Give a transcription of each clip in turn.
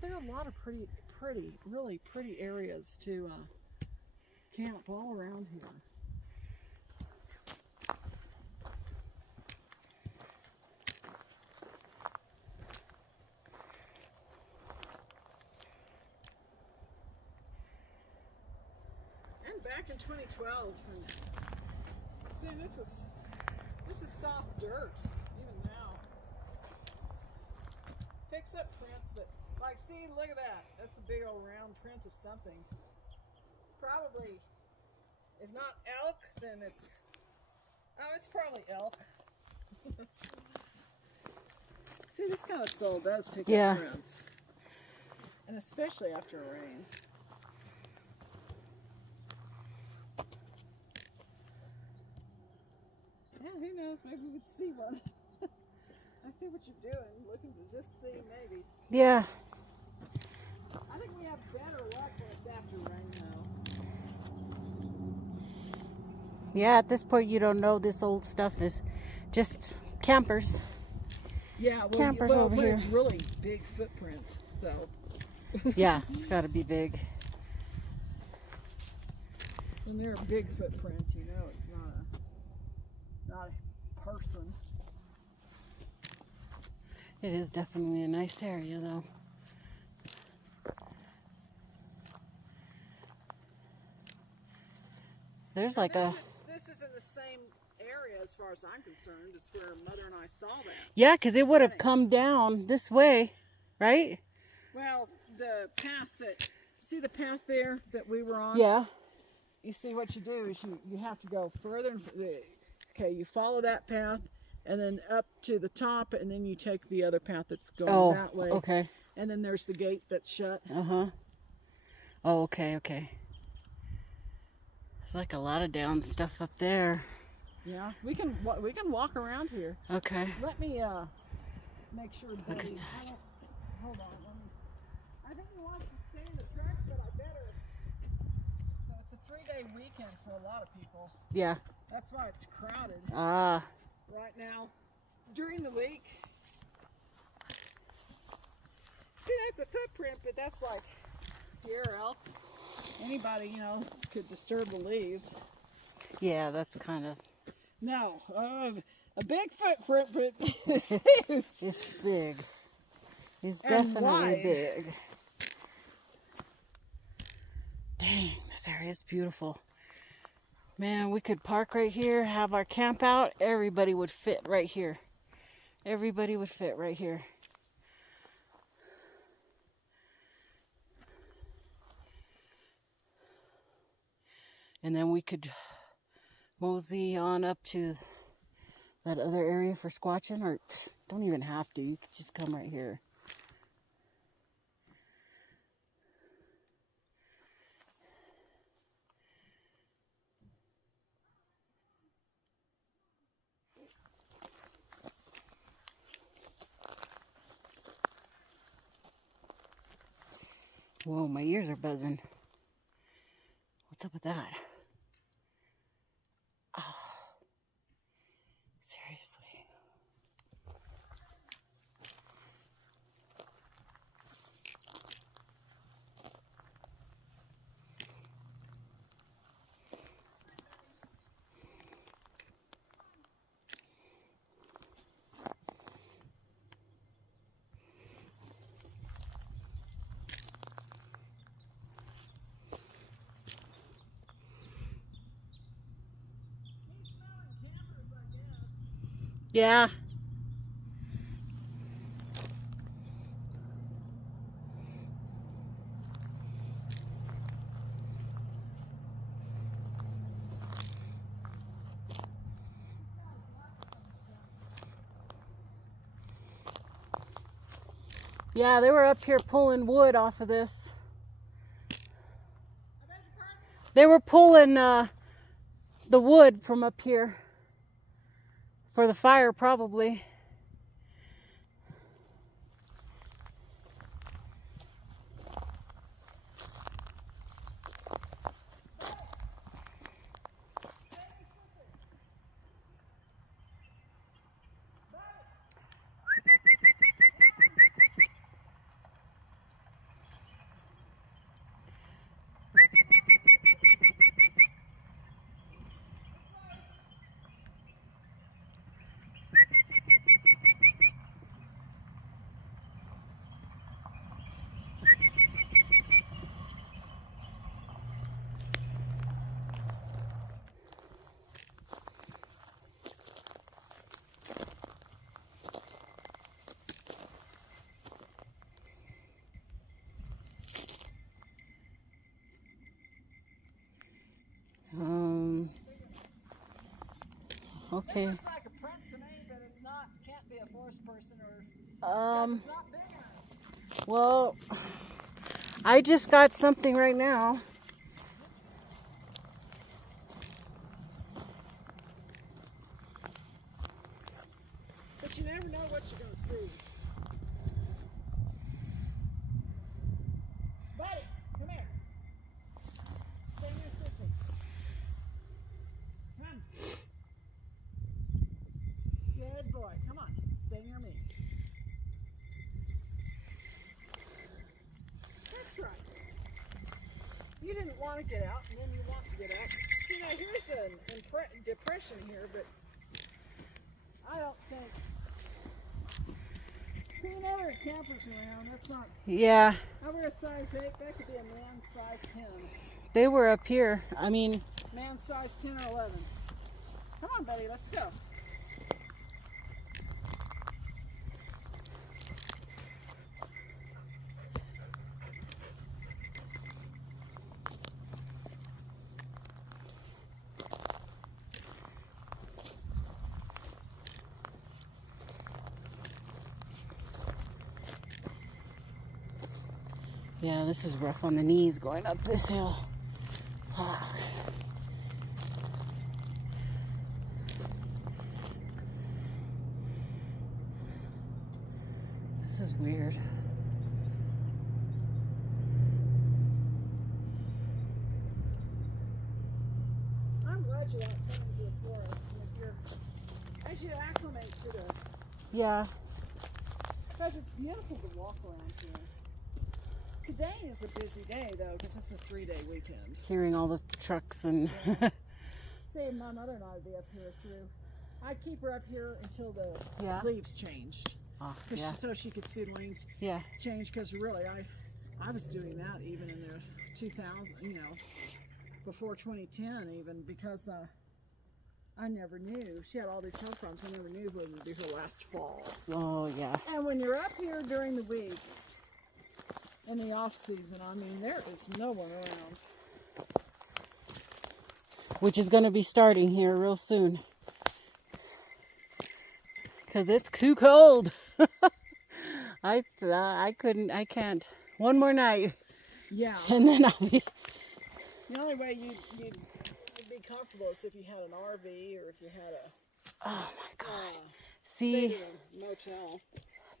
there are a lot of really pretty areas to camp all around here. And back in 2012, and see, this is soft dirt even now. Picks up prints, but like, see, look at that. That's a big old round print of something. Probably, if not elk, then it's probably elk. See, this kind of soil does pick up prints, and especially after a rain. Yeah, who knows? Maybe we could see one. I see what you're doing, looking to just see maybe. Yeah. I think we have better luck when it's after rain, though. Yeah, at this point you don't know this old stuff is just campers. Yeah, well, campers over here. It's really big footprint, though. Yeah, it's got to be big. When they're a big footprint, you know, it's not a person. It is definitely a nice area, though. There's like this is in the same area as far as I'm concerned, as where Mother and I saw that. Yeah, because it would have come down this way, right? Well, the path see the path there that we were on? Yeah. You see what you do is you have to go further and okay, you follow that path and then up to the top, and then you take the other path that's going that way. Okay. And then there's the gate that's shut. Uh-huh. Oh, okay, okay. There's like a lot of down stuff up there. Yeah, we can walk around here. Okay. Let me make sure. Look at that. Hold on. I think he wants to stay in the truck, but I better. So it's a 3-day weekend for a lot of people. Yeah. That's why it's crowded. Ah. Right now, during the week. See, that's a footprint, but that's like deer, elk. Anybody, you know, could disturb the leaves. Yeah, that's kind of. No, a big footprint, but it's huge. It's big. It's And definitely wide. big. Dang, this area is beautiful. Man, we could park right here, have our camp out. Everybody would fit right here. Everybody would fit right here. And then we could mosey on up to that other area for squatching, or don't even have to. You could just come right here. Whoa, my ears are buzzing. What's up with that? Oh, seriously. Yeah. Yeah, they were up here pulling wood off of this. They were pulling the wood from up here. For the fire, probably. Okay. This looks like a print to me, but it's not. Can't be a forest person or because it's not big enough. Well, I just got something right now. But you never know what you're gonna see. Buddy, come here. Stay near Sissy. Come. Good boy. Come on. Stay near me. That's right. You didn't want to get out, and then you want to get out. You know, here's an depression here, but I don't think. See, another campers around. That's not. Yeah. I wear a size 8. That could be a man's size 10. They were up here. I mean, Man's size 10 or 11. Come on, buddy. Let's go. yeah, this is rough on the knees going up this hill. Ah. This is weird. I'm glad you're out coming to the forest. And if you're, as you acclimate to the, Yeah. because it's beautiful to walk around here. Today is a busy day though, because it's a 3-day weekend. Hearing all the trucks and See, my mother and I would be up here through. I'd keep her up here until the Yeah. leaves changed, oh, yeah. so she could see the leaves Yeah. change. Because really, I was doing that even in the 2000, you know, before 2010 even, because I never knew. She had all these health problems. I never knew when it would be her last fall. Oh, yeah. And when you're up here during the week, in the off season, I mean, there is no one around. Which is going to be starting here real soon. Because it's too cold. I can't. One more night. Yeah. And then I'll be... The only way you'd be comfortable is if you had an RV or if you had a Oh my God. See, stadium motel.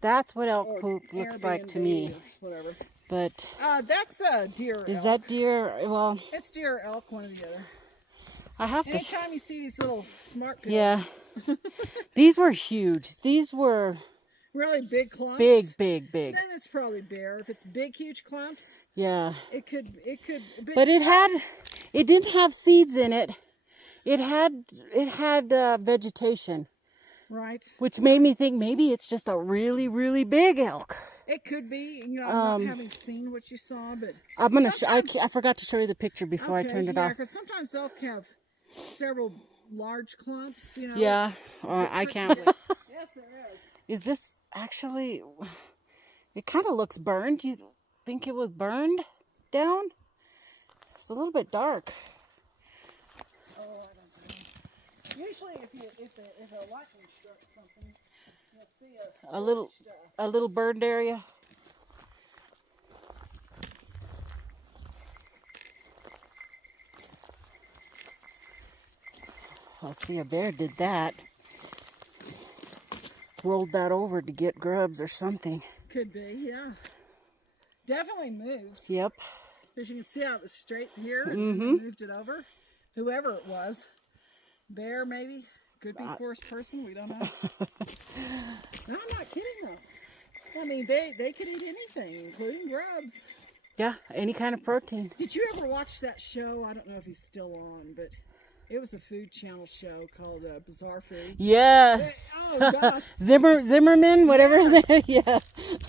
that's what elk Or poop looks like to Airbnb me. or whatever. But That's a deer. is elk. that deer? Well, It's deer or elk, one or the other. I have to... Anytime you see these little smart pills, Yeah. These were huge. These were really big clumps, big, big, big. then it's probably bear. If it's big, huge clumps, Yeah. it could. But it didn't have seeds in it. It had vegetation, right. which made me think maybe it's just a really, really big elk. It could be. You know, not having seen what you saw, but I'm gonna. sometimes- I forgot to show you the picture before I turned it off. because sometimes elk have several large clumps. You know. Yeah. I can't wait. Yes, there is. Is this actually? It kind of looks burned. Do you think it was burned down? It's a little bit dark. Oh, I don't know. Usually, if a lightning struck something, you'll see A little burned area. I see a bear did that. Rolled that over to get grubs or something. Could be, yeah. Definitely moved. Yep. Because you can see how it was straight here and then moved it over. Whoever it was. Bear, maybe. Could be forest person. We don't know. No, I'm not kidding, though. I mean, they could eat anything, including grubs. Yeah, any kind of protein. Did you ever watch that show? I don't know if he's still on, but it was a Food Channel show called Bizarre Food. Yes. Oh, gosh. Zimmerman, whatever his name. Yeah.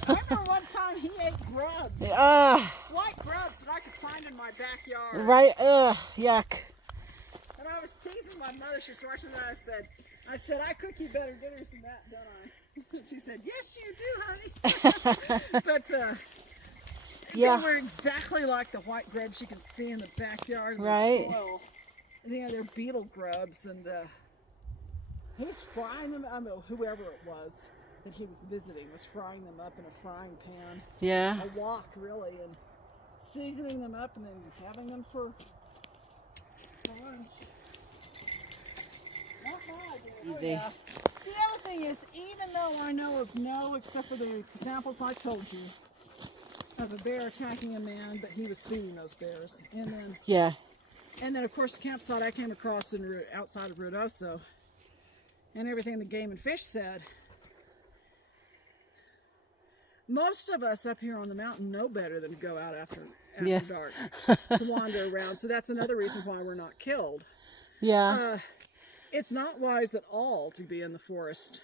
I remember one time he ate grubs. White grubs that I could find in my backyard. Right. Yuck. And I was teasing my mother. She's watching that. I said, I cook you better dinners than that, don't I? She said, yes, you do, honey. But Yeah. they were exactly like the white grubs you can see in the backyard in Right. the soil. And, you know, they're beetle grubs, and He's frying them. I mean, whoever it was that he was visiting was frying them up in a frying pan. Yeah. A wok, really, and seasoning them up and then having them for lunch. Not my idea. Easy. Oh, yeah. The other thing is, even though I know of no, except for the examples I told you, of a bear attacking a man, but he was feeding those bears. Yeah. And then, of course, the campsite I came across outside of Ruidoso, and everything the Game and Fish said. Most of us up here on the mountain know better than to go out after dark to wander around. So that's another reason why we're not killed. Yeah. It's not wise at all to be in the forest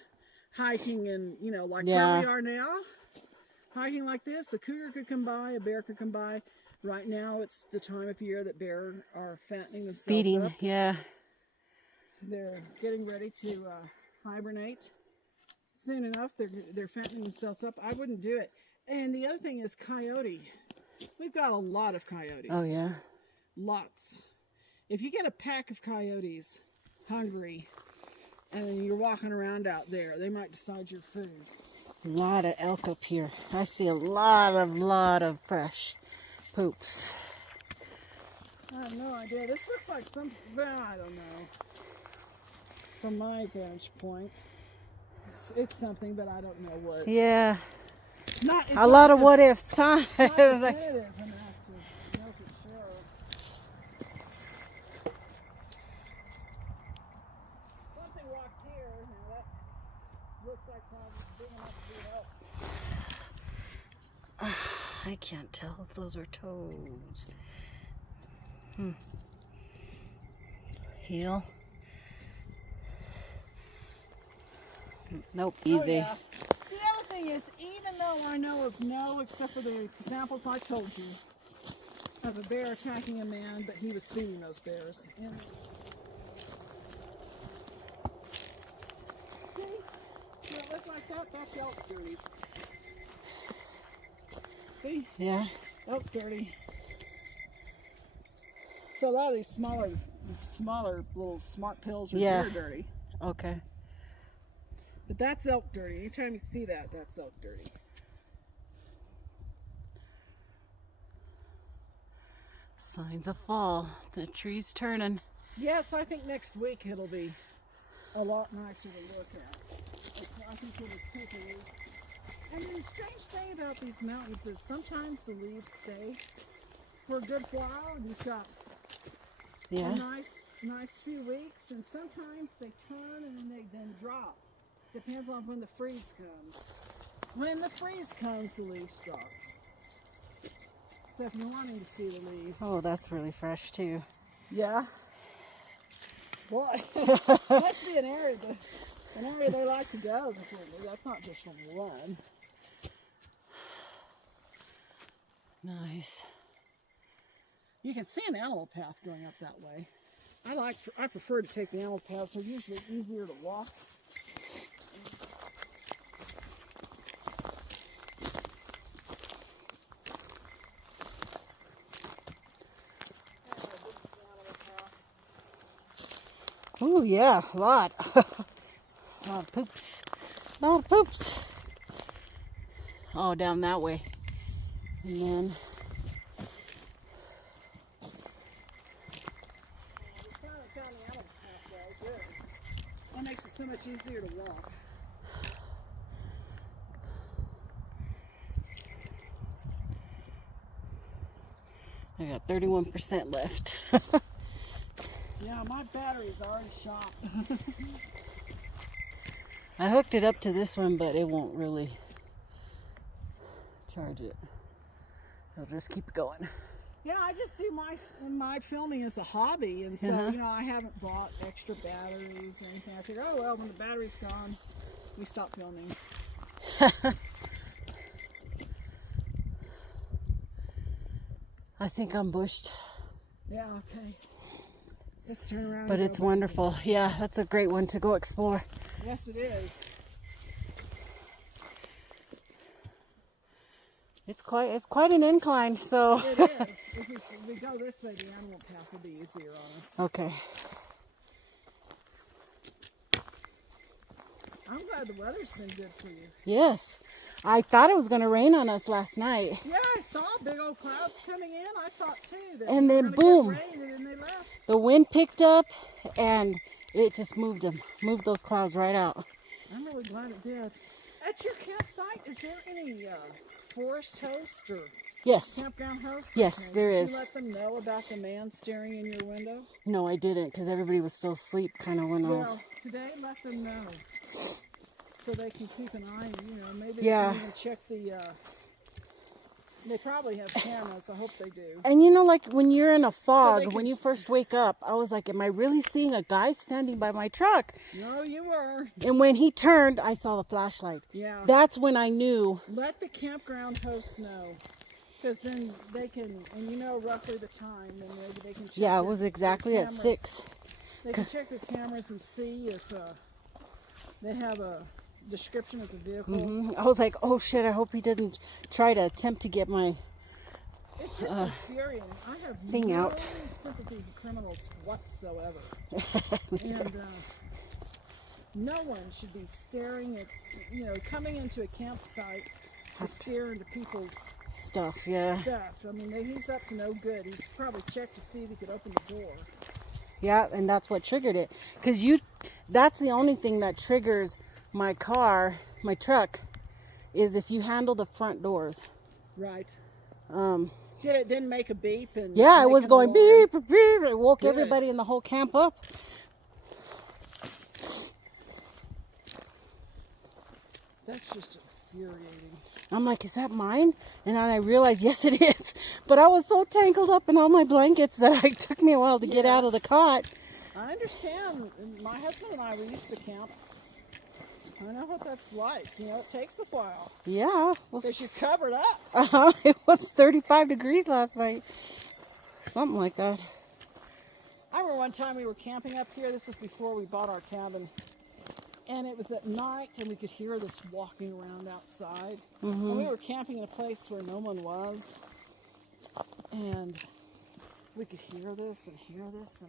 hiking and, like Yeah. where we are now. Hiking like this, a cougar could come by, a bear could come by. Right now, it's the time of year that bears are fattening themselves Feeding. up. Yeah. They're getting ready to hibernate. Soon enough, they're fattening themselves up. I wouldn't do it. And the other thing is coyote. We've got a lot of coyotes. Oh, yeah. Lots. If you get a pack of coyotes hungry and you're walking around out there, they might decide your food. A lot of elk up here. I see a lot of fresh poops. I have no idea. This looks like I don't know. From my vantage point, it's something, but I don't know what. Yeah. It's not. It's A lot of what ifs, huh? Not definitive enough to know for sure. Something walked here. Now that looks like probably big enough to be up. I can't tell if those are toes. Heel. Nope, easy. Oh, yeah. The other thing is, even though I know of no, except for the examples I told you, of a bear attacking a man, but he was feeding those bears. And see, it looks like that. That's elk dirty. See? Yeah. Elk dirty. So a lot of these smaller little smart pills are deer dirty. Okay. But that's elk dirty. Anytime you see that, that's elk dirty. Signs of fall. The tree's turning. Yes, I think next week it'll be a lot nicer to look at. I think it'll take a week. And the strange thing about these mountains is sometimes the leaves stay for a good while, and you've got a nice few weeks, and sometimes they turn and they then drop. Depends on when the freeze comes. When the freeze comes, the leaves drop. So if you're wanting to see the leaves. Oh, that's really fresh too. Yeah. Well, must be an area they like to go. That's not just from one. Nice. You can see an animal path going up that way. I prefer to take the animal paths. They're usually easier to walk. Oh yeah, a lot. A lot of poops. A lot of poops. Oh, down that way. And then That makes it so much easier to walk. I got 31% left. Yeah, my battery's already shot. I hooked it up to this one, but it won't really charge it. I'll just keep going. Yeah, I just do my filming as a hobby, and so I haven't bought extra batteries or anything. I figure, oh well, when the battery's gone, we stop filming. I think I'm bushed. Yeah, okay. Let's turn around. But it's wonderful. Yeah, that's a great one to go explore. Yes, it is. It's quite an incline, so. It is. If we go this way, the animal path will be easier on us. Okay. I'm glad the weather's been good for you. Yes. I thought it was going to rain on us last night. Yeah, I saw big old clouds coming in. I thought too. That And we were then gonna boom. get rain, and then they left. The wind picked up and it just moved them. Moved those clouds right out. I'm really glad it did. At your campsite, is there any forest host or Yes. campground host? Yes, there Did is. you let them know about the man staring in your window? No, I didn't because everybody was still asleep kind of when I was... Well, today let them know. So they can keep an eye, maybe Yeah. they can even check the, they probably have cameras, I hope they do. And like when you're in a fog, can- when you first wake up, I was like, am I really seeing a guy standing by my truck? No, you were. And when he turned, I saw the flashlight. Yeah. That's when I knew. Let the campground hosts know. Because then they can, and you know roughly the time, and maybe they can check Yeah, it their- was their exactly at cameras. 6. They can check their cameras and see if they have a description of the vehicle. I was like, oh shit, I hope he didn't try to attempt to get my... It's just infuriating. I have thing no out. sympathy for criminals whatsoever. And no one should be staring at, coming into a campsite to stare into people's Stuff, yeah. stuff. I mean, he's up to no good. He's probably checked to see if he could open the door. Yeah, and that's what triggered it. Because that's the only thing that triggers my car, my truck, is if you handle the front doors. Right. It didn't make a beep and Yeah, it make was an going alarm. beep, beep, beep. It woke Good. everybody in the whole camp up. That's just infuriating. I'm like, is that mine? And then I realized, yes, it is. But I was so tangled up in all my blankets that it took me a while to get out of the Yes. cot. I understand. My husband and I, we used to camp. I know what that's like. It takes a while. Yeah. Because you're covered up. It was 35 degrees last night. Something like that. I remember one time we were camping up here. This is before we bought our cabin. And it was at night, and we could hear this walking around outside. And we were camping in a place where no one was. And we could hear this, and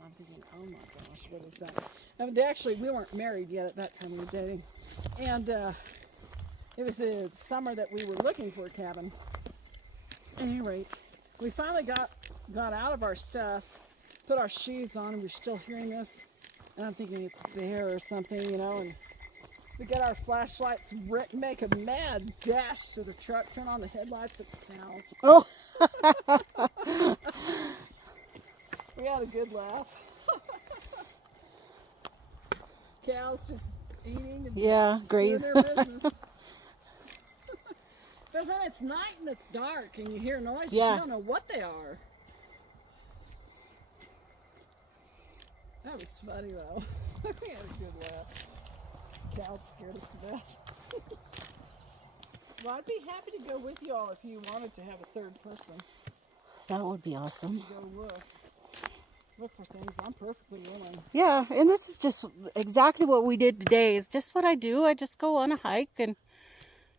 I'm thinking, oh my gosh, what is that? And actually, we weren't married yet at that time, we were dating. And it was the summer that we were looking for a cabin. At any rate, we finally got out of our stuff, put our shoes on, and we're still hearing this. And I'm thinking it's a bear or something, and we get our flashlights, make a mad dash to the truck, turn on the headlights, it's cows. Oh, We had a good laugh. Cows just eating and yeah, doing graze. their business. But when it's night and it's dark and you hear noises, Yeah. you don't know what they are. That was funny though. We had a good laugh. Cows scared us to death. Well, I'd be happy to go with you all if you wanted to have a third person. That would be awesome. Go look for things. I'm perfectly willing. Yeah, and this is just exactly what we did today. It's just what I do. I just go on a hike and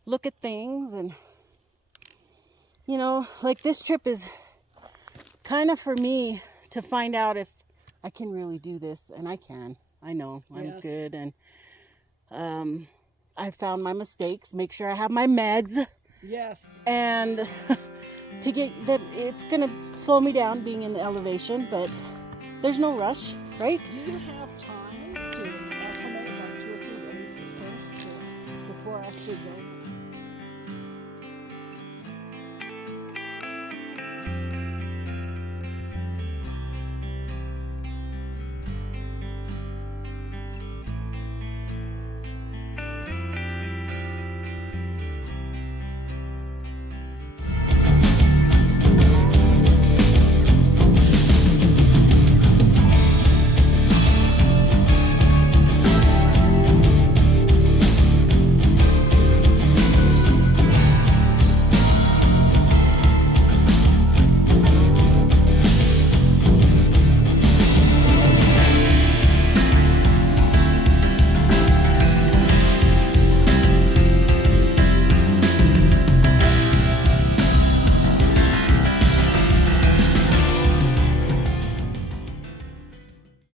look at things. And, like this trip is kind of for me to find out if I can really do this. And I can. I know I'm Yes. good. And I found my mistakes. Make sure I have my meds. Yes. And to get that, it's going to slow me down being in the elevation. But there's no rush, right? Do you have time to acclimate like 2 or 3 days first before actually going?